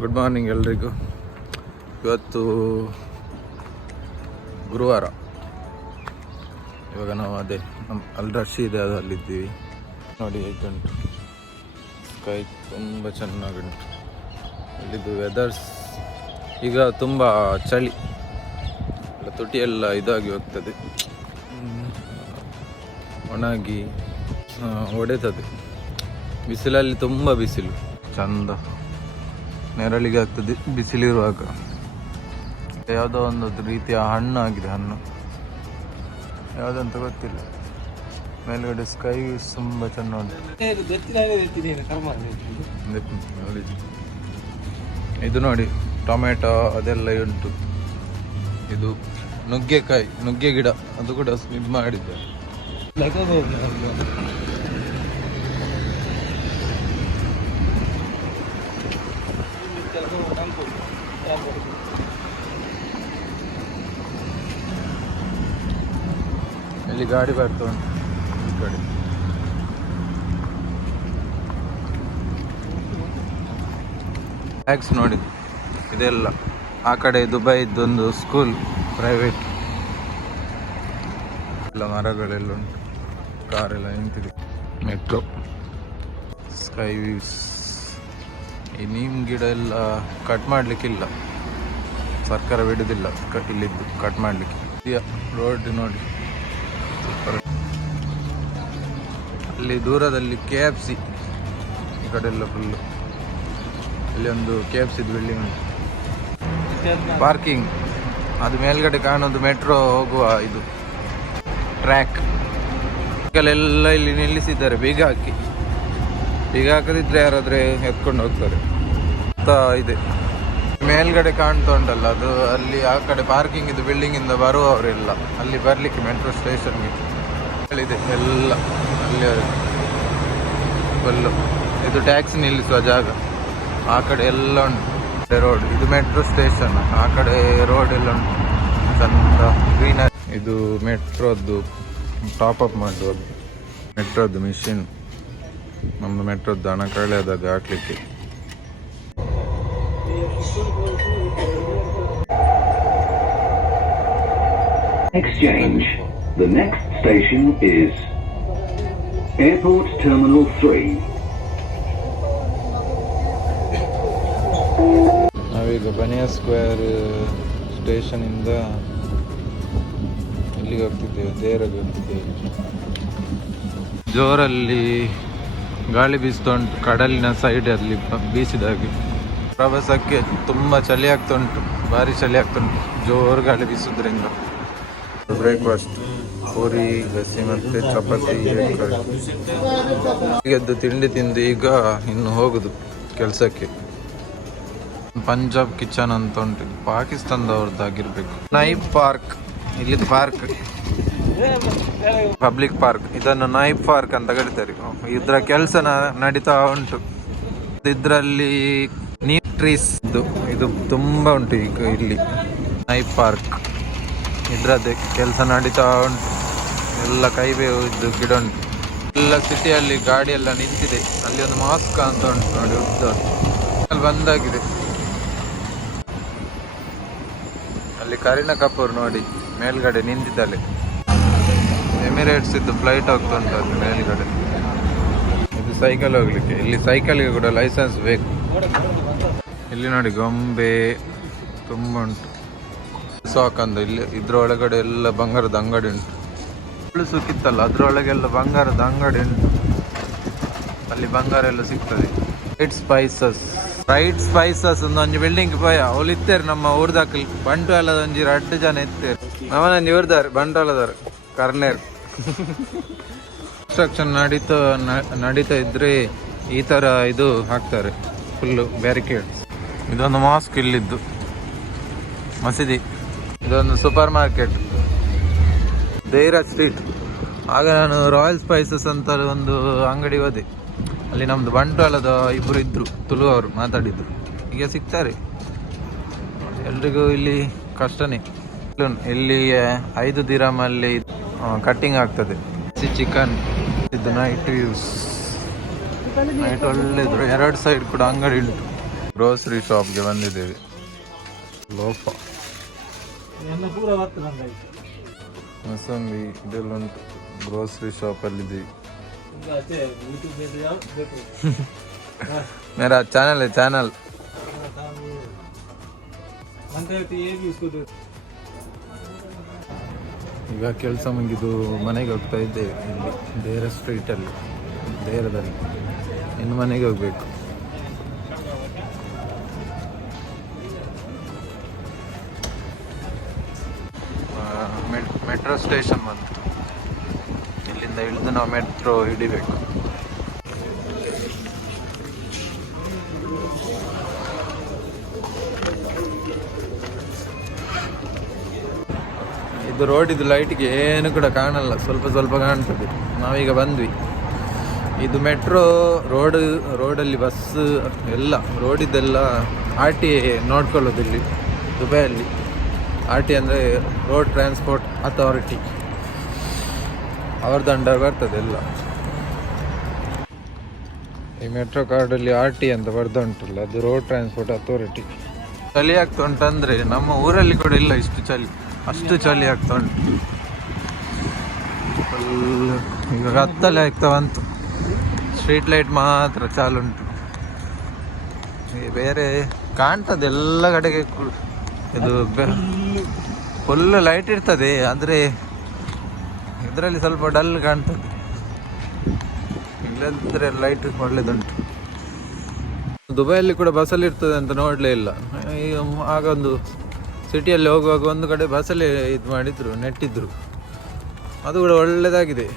Good morning ಎಲ್ರಿಗೂ. ಇವತ್ತು ಗುರುವಾರ. ಇವಾಗ ನಾವು ನಮ್ಮ ಅಲ್ಲಿ ರಶ್ ಇದೆ, ಅಲ್ಲಿದ್ದೀವಿ ನೋಡಿ. ಹೇಗುಂಟು ಸ್ಕೈ ತುಂಬ ಚೆನ್ನಾಗುಂಟು. ಇಲ್ಲಿದ್ದು ವೆದರ್ಸ್ ಈಗ ತುಂಬ ಚಳಿ, ತುಟಿಯೆಲ್ಲ ಇದಾಗಿ ಹೋಗ್ತದೆ, ಒಣಗಿ ಹೊಡೆತದೆ. ಬಿಸಿಲಲ್ಲಿ ತುಂಬ ಬಿಸಿಲು, ಚಂದ ನೆರಳಿಗೆ ಆಗ್ತದೆ ಬಿಸಿಲಿರುವಾಗ. ಯಾವುದೋ ಒಂದು ರೀತಿಯ ಹಣ್ಣು ಆಗಿದೆ, ಹಣ್ಣು ಯಾವುದಂತ ಗೊತ್ತಿಲ್ಲ. ಮೇಲ್ಗಡೆ ಸ್ಕೈ ತುಂಬ ಚೆನ್ನಾಗಿ ಉಂಟು. ಇದು ನೋಡಿ ಟೊಮೆಟೊ ಅದೆಲ್ಲ ಉಂಟು. ಇದು ನುಗ್ಗೆಕಾಯಿ, ನುಗ್ಗೆ ಗಿಡ, ಅದು ಕೂಡ ಇದು ಮಾಡಿದ್ದೆ. ಇಲ್ಲಿ ಗಾಡಿ ಬರ್ತಾ ಉಂಟು ಈ ಕಡೆ. ಟ್ಯಾಕ್ಸ್ ನೋಡಿ, ಇದೆಲ್ಲ ಆ ಕಡೆ ದುಬೈದೊಂದು ಸ್ಕೂಲ್, ಪ್ರೈವೇಟ್. ಎಲ್ಲ ಮರಗಳೆಲ್ಲ ಉಂಟು, ಕಾರೆಲ್ಲ ನಿಂತಿದೆ. Metro, sky views. ಈ ನೀಮ್ ಗಿಡ ಎಲ್ಲ ಕಟ್ ಮಾಡಲಿಕ್ಕಿಲ್ಲ, ಸರ್ಕಾರ ಬಿಡುವುದಿಲ್ಲ ಇಲ್ಲಿದ್ದು ಕಟ್ ಮಾಡಲಿಕ್ಕೆ. ರೋಡ್ ನೋಡಿ ಸೂಪರ್. ಅಲ್ಲಿ ದೂರದಲ್ಲಿ KFC, ಈ ಕಡೆ ಎಲ್ಲ ಫುಲ್ಲು. ಇಲ್ಲಿ ಒಂದು KFC ಬಿಲ್ಡಿಂಗ್ ಉಂಟು. ಪಾರ್ಕಿಂಗ್ ಅದು ಮೇಲ್ಗಡೆ ಕಾಣೋದು ಮೆಟ್ರೋ ಹೋಗುವ ಇದು ಟ್ರ್ಯಾಕ್. ಎಲ್ಲ ಇಲ್ಲಿ ನಿಲ್ಲಿಸಿದ್ದಾರೆ ಬೀಗ ಹಾಕಿ. ಬೀಗ ಹಾಕದಿದ್ರೆ ಯಾರಾದ್ರೆ ಎತ್ಕೊಂಡು ಹೋಗ್ತಾರೆ ಅಂತ ಇದೆ. ಮೇಲ್ಗಡೆ ಕಾಣ್ತಾ ಉಂಟಲ್ಲ, ಅದು ಅಲ್ಲಿ ಆ ಕಡೆ ಪಾರ್ಕಿಂಗ್ ಇದು ಬಿಲ್ಡಿಂಗ್ ಇಂದ ಬರುವವರೆಲ್ಲ ಅಲ್ಲಿ ಬರ್ಲಿಕ್ಕೆ ಮೆಟ್ರೋ ಸ್ಟೇಷನ್ಗೆ ಇದೆ ಎಲ್ಲ. ಅಲ್ಲಿ ಫುಲ್ಲು ಇದು ಟ್ಯಾಕ್ಸಿ ನಿಲ್ಲಿಸುವ ಜಾಗ. ಆ ಕಡೆ ಎಲ್ಲ ಉಂಟು ರೋಡ್. ಇದು ಮೆಟ್ರೋ ಸ್ಟೇಷನ್, ಆ ಕಡೆ ರೋಡ್ ಎಲ್ಲ ಉಂಟು ಚಂದ ಗ್ರೀನರಿ. ಇದು ಮೆಟ್ರೋದ್ದು ಟಾಪ್ ಅಪ್ ಮಾಡುವುದು, ಮೆಟ್ರೋದ್ದು ಮಿಷಿನ್. ನಮ್ಮದು ಮೆಟ್ರೋದ್ದು ಹಣ ಕಳೆದಾಗ ಹಾಕ್ಲಿಕ್ಕೆ. Exchange. The next station is Airport Terminal 3. ನಾವೀಗ ಬನಿಯಾ ಸ್ಕ್ವೇರ್ ಸ್ಟೇಷನ್ ಇಂದ ಇಲ್ಲಿಗೆ ಹೋಗ್ತಿದ್ದೇವೆ, ದೇರಗೆ ಹೋಗ್ತಿದ್ದೇವೆ. ಜೋರಲ್ಲಿ ಗಾಳಿ ಬೀಸ್ತಾ ಉಂಟು, ಕಡಲಿನ ಸೈಡಲ್ಲಿ ಬೀಸಿದಾಗೆ. ಪ್ರವಾಸಕ್ಕೆ ತುಂಬ ಚಳಿ ಆಗ್ತಾ ಉಂಟು, ಭಾರಿ ಚಳಿ ಆಗ್ತಾ ಉಂಟು ಜೋರು ಗಾಳಿ ಬೀಸೋದ್ರಿಂದ. ಬ್ರೇಕ್ಫಾಸ್ಟ್ ಪೂರಿ, ಗಸಿ ಮತ್ತು ಚಪಾತಿ. ಎದ್ದು ತಿಂಡಿ ತಿಂದು ಈಗ ಇನ್ನು ಹೋಗುದು ಕೆಲಸಕ್ಕೆ. ಪಂಜಾಬ್ ಕಿಚನ್ ಅಂತ ಉಂಟು, ಪಾಕಿಸ್ತಾನದವ್ರದ್ದಾಗಿರ್ಬೇಕು. ನೈಫ್ ಪಾರ್ಕ್, ಇಲ್ಲಿದ್ದು ಪಾರ್ಕ್ ಪಬ್ಲಿಕ್ ಪಾರ್ಕ್. ಇದನ್ನು ನೈಫ್ ಪಾರ್ಕ್ ಅಂತ ಕರೀತಾರೆ. ಇದರ ಕೆಲಸ ನಡೀತಾ ಉಂಟು. ಇದರಲ್ಲಿ ನೀರ್ ಟ್ರೀಸ್ ಇದು ತುಂಬ ಉಂಟು ಈಗ ಇಲ್ಲಿ ನೈಫ್ ಪಾರ್ಕ್. ಇದ್ರದ್ದೇ ಕೆಲಸ ನಡೀತಾ ಉಂಟು. ಎಲ್ಲ ಕೈಬೇವು ಗಿಡ ಉಂಟು. ಎಲ್ಲ ಸಿಟಿಯಲ್ಲಿ ಗಾಡಿ ಎಲ್ಲ ನಿಂತಿದೆ. ಅಲ್ಲಿ ಒಂದು ಮಾಸ್ಕ್ ಅಂತ ಉಂಟು ನೋಡಿ, ಉದ್ದ ಅಲ್ಲಿ ಬಂದಾಗಿದೆ. ಅಲ್ಲಿ ಕರೀನಾ ಕಪೂರ್ ನೋಡಿ ಮೇಲ್ಗಡೆ ನಿಂತಿದ್ದಾಳೆ. ಎಮಿರೇಟ್ಸ್ ಇದ್ದು ಫ್ಲೈಟ್ ಹೋಗ್ತಾ ಉಂಟು ಅಲ್ಲಿ ಮೇಲ್ಗಡೆ. ಇದು ಸೈಕಲ್ ಹೋಗ್ಲಿಕ್ಕೆ. ಇಲ್ಲಿ ಸೈಕಲ್ಗೆ ಕೂಡ ಲೈಸೆನ್ಸ್ ಬೇಕು. ಇಲ್ಲಿ ನೋಡಿ ಗೊಂಬೆ ತುಂಬ ಉಂಟು. ಸಾಕಂದ ಇಲ್ಲಿ ಇದ್ರೊಳಗಡೆ ಎಲ್ಲ ಬಂಗಾರದ ಅಂಗಡಿ ಉಂಟು. ಸುಕ್ಕಿತ್ತಲ್ಲ ಅದ್ರೊಳಗೆಲ್ಲ ಬಂಗಾರದ ಅಂಗಡಿ ಉಂಟು. ಅಲ್ಲಿ ಬಂಗಾರ ಎಲ್ಲ ಸಿಗ್ತದೆ. ರೈಟ್ ಸ್ಪೈಸಸ್ ಒಂದೊಂದು ಬಿಲ್ಡಿಂಗ್ ಪೋಯ ಅವ್ರು ಇತ್ತೇರು ನಮ್ಮ ಊರ್ದಾಕಲಿ ಬಂಟ್ವಾಳದ ಒಂಜಿ 2 ಜನ ಇತ್ತೇರು. ನಮ್ಮನ ಇವ್ರದಾರೆ ಬಂಟ್ವಾಳದವ್ರು ಕರ್ನೇರ್. ಕನ್ಸ್ಟ್ರಕ್ಷನ್ ನಡೀತಾ ಇದ್ರೆ ಈ ತರ ಇದು ಹಾಕ್ತಾರೆ, ಫುಲ್ಲು ಬ್ಯಾರಿಕೇಡ್ಸ್. ಇದೊಂದು ಮಾಸ್ಕ್ ಇಲ್ಲಿದ್ದು, ಮಸೀದಿ. ಇದೊಂದು ಸೂಪರ್ ಮಾರ್ಕೆಟ್, ದೇರಾ ಸ್ಟ್ರೀಟ್. ಆಗ ನಾನು ರಾಯಲ್ ಸ್ಪೈಸಸ್ ಅಂತ ಒಂದು ಅಂಗಡಿ ಹೋದೆ. ಅಲ್ಲಿ ನಮ್ಮದು ಬಂಟ್ವಾಳದ ಇಬ್ಬರು ಇದ್ದರು, ತುಳುವರು ಮಾತಾಡಿದ್ರು. ಈಗ ಸಿಗ್ತಾರೆ ಎಲ್ರಿಗೂ. ಇಲ್ಲಿ ಕಷ್ಟನೇ. ಇಲ್ಲಿ 5 ದಿರಮಲ್ಲಿ ಕಟ್ಟಿಂಗ್ ಆಗ್ತದೆ. ಚಿಕನ್. ಇದು ನೈಟ್ ವ್ಯೂಸ್. ನೈಟ್ ಒಳ್ಳೆದ್ರು. 2 ಸೈಡ್ ಕೂಡ ಅಂಗಡಿ ಉಂಟು. ಗ್ರೋಸರಿ ಶಾಪ್ಗೆ ಬಂದಿದ್ದೇವೆ. ಲೋಫ, ಮಸಂಬಿ ಇದೆಲ್ಲ ಉಂಟು. ಗ್ರೋಸರಿ ಶಾಪಲ್ಲಿದ್ದೀವಿ. ಮೇರಾ ಚಾನಲ್ ಚಾನಲ್. ಈಗ ಕೆಲಸ ಮುಗಿದು ಮನೆಗೆ ಹೋಗ್ತಾ ಇದ್ದೇವೆ. ಇಲ್ಲಿ ದೇರ ಸ್ಟ್ರೀಟಲ್ಲಿ, ದೇರದಲ್ಲಿ. ಇನ್ನು ಮನೆಗೆ ಹೋಗ್ಬೇಕು. ಮೆಟ್ರೋ ಸ್ಟೇಷನ್ ಬಂತು. ಇಲ್ಲಿಂದ ಇಳಿದು ನಾವು ಮೆಟ್ರೋ ಹಿಡಿಬೇಕು. ಇದು ರೋಡಿದು ಲೈಟ್ಗೆ ಏನು ಕೂಡ ಕಾಣಲ್ಲ, ಸ್ವಲ್ಪ ಸ್ವಲ್ಪ ಕಾಣ್ತದೆ. ನಾವೀಗ ಬಂದ್ವಿ. ಇದು ಮೆಟ್ರೋ ರೋಡಲ್ಲಿ ಬಸ್ ಎಲ್ಲ ರೋಡಿದ್ದೆಲ್ಲ RTA ನೋಡ್ಕೊಳ್ಳೋದು ಇಲ್ಲಿ ದುಬೈಯಲ್ಲಿ. RTA ಅಂದರೆ ರೋಡ್ ಟ್ರಾನ್ಸ್ಪೋರ್ಟ್ ಅಥಾರಿಟಿ, ಅವ್ರದ್ದು ಅಂಡರ್ ಬರ್ತದೆ ಎಲ್ಲ. ಈ ಮೆಟ್ರೋ ಕಾರ್ಡಲ್ಲಿ RTA ಅಂತ ಬರ್ದುಂಟಲ್ಲ, ಅದು ರೋಡ್ ಟ್ರಾನ್ಸ್ಪೋರ್ಟ್ ಅಥಾರಿಟಿ. ಚಳಿ ಆಗ್ತಾ ಉಂಟಂದರೆ ನಮ್ಮ ಊರಲ್ಲಿ ಕೂಡ ಇಲ್ಲ ಇಷ್ಟು ಚಳಿ, ಅಷ್ಟು ಚಳಿ ಆಗ್ತಾ ಉಂಟು. ಈಗ ಕತ್ತಲೆ ಆಗ್ತಾ ಬಂತು. ಸ್ಟ್ರೀಟ್ ಲೈಟ್ ಮಾತ್ರ ಚಾಲು ಉಂಟು. ಬೇರೆ ಕಾಣ್ತದೆ ಎಲ್ಲ ಕಡೆಗೆ. ಇದು ಫುಲ್ ಲೈಟ್ ಇರ್ತದೆ, ಆದರೆ ಇದರಲ್ಲಿ ಸ್ವಲ್ಪ ಡಲ್ ಕಾಣ್ತದೆ. ಇಲ್ಲದ್ರೆ ಲೈಟ್ ಒಳ್ಳೇದುಂಟು. ದುಬೈಯಲ್ಲಿ ಕೂಡ ಬಸ್ಸಲ್ಲಿ ಇರ್ತದೆ ಅಂತ ನೋಡಲೇ ಇಲ್ಲ. ಆಗ ಒಂದು ಸಿಟಿಯಲ್ಲಿ ಹೋಗುವಾಗ ಒಂದು ಕಡೆ ಬಸ್ಸಲ್ಲಿ ಇದು ಮಾಡಿದ್ರು, ನೆಟ್ಟಿದ್ರು. ಅದು ಕೂಡ ಒಳ್ಳೆಯದಾಗಿದೆ.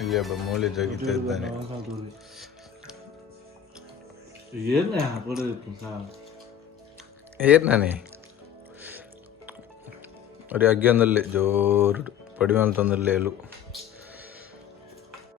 ಇಲ್ಲಿ ಒಬ್ಬ ಮೂಲೆ ಜಗಿತಾ ಇದ್ದಾನೆ. ಏರ್ನಾನೆ ഒരു അഗ്ഗൊന്നല്ലേ ജോറ് പടിമാലത്തൊന്നല്ലേ ഉള്ളൂ.